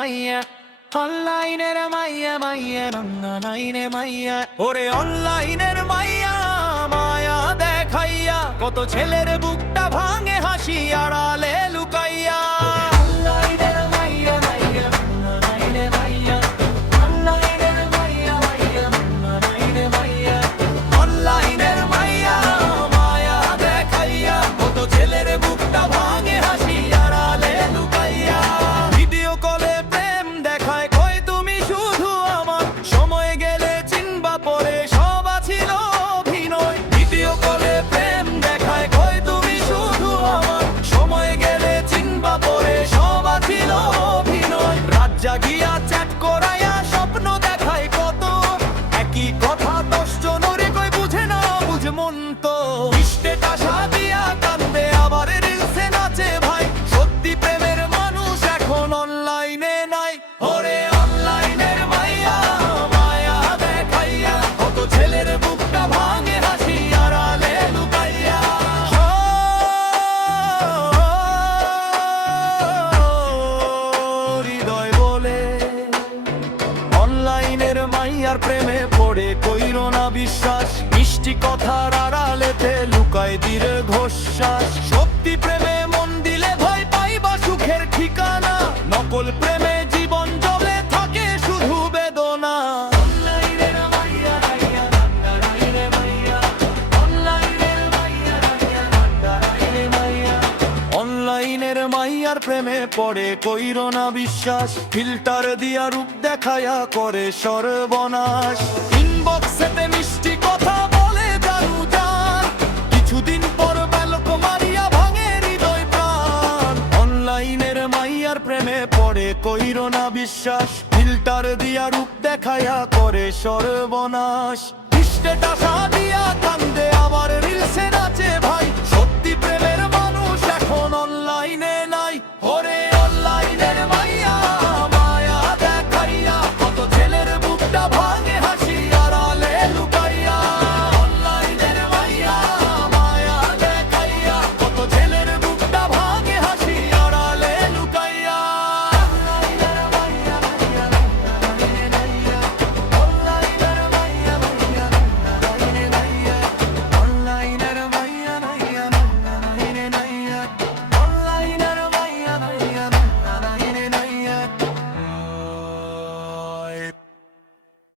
মাইয়া, অনলাইনের মাইয়া মাইয়া অনলাইনে মাইয়া। ওরে অনলাইনের মাইয়া মায়া দেখাইয়া কত ছেলের বুকটা ভাঙে হাসি আড়ালে লুকাইয়া। অনলাইনের মাইয়া মাইয়া অনলাইনে মাইয়া, অনলাইনের মাইয়া মাইয়া অনলাইনে মাইয়া। অনলাইনের মাইয়া মায়া দেখাইয়া কত ছেলের বুকটা ভাঙে হাসি আড়ালে লুকাইয়া। ভিডিও কলে প্রেম দেখায় কই তুমি শুধু আমার, সময় গেলে চিনবা পরে সব ছিল অভিনয়। ভিডিও কলে প্রেম দেখায় কই তুমি শুধু আমার, সময় গেলে চিনবা পরে সব ছিল অভিনয়। রাত জাগিয়া চ্যাট করাইয়া স্বপ্ন দেখায় কত, একই কথা 10 জনরে কই বুঝে না বুঝ মন তো। স্ট্যাটাস দিয়া কান্দে আবার রিলসে নাচে ভাই, সত্যি প্রেমের মানুষ এখন অনলাইনে নাই। ওরে অনলাইনের মাইয়া মায়া দেখাইয়া কত ছেলের বুকটা ভাঙে হাসি আড়ালে লুকাইয়া। হৃদয় বলে অনলাইনের মাইয়ার প্রেমে পড়ে কইরো না বিশ্বাস, মিষ্টি কথার আড়ালেতে লুকায় দীর্ঘশ্বাস। সত্যি প্রেমে মন দিলে ভয় পাইবা সুখের ঠিকানা, নকল প্রেমে জীবন জ্বলে থাকে শুধু বেদনা। অনলাইনের মাইয়া মাইয়া অনলাইনে মাইয়া, অনলাইনের মাইয়া মাইয়া অনলাইনে মাইয়া। অনলাইনের মাইয়ার প্রেমে পড়ে কইরো না বিশ্বাস, ফিল্টার দিয়া রূপ দেখায়া করে সর্বনাশ। ইনবক্সেতে মিষ্টি কথা বলে জানু জান, কিছুদিন পর ব্লক মারিয়া ভাঙে হৃদয় প্রাণ। অনলাইনের মাইয়ার প্রেমে পড়ে কইরো না বিশ্বাস, ফিল্টার দিয়া রূপ দেখায়া করে সর্বনাশ। স্ট্যাটাস দিয়া কান্দে আবার রিলসে নাচে।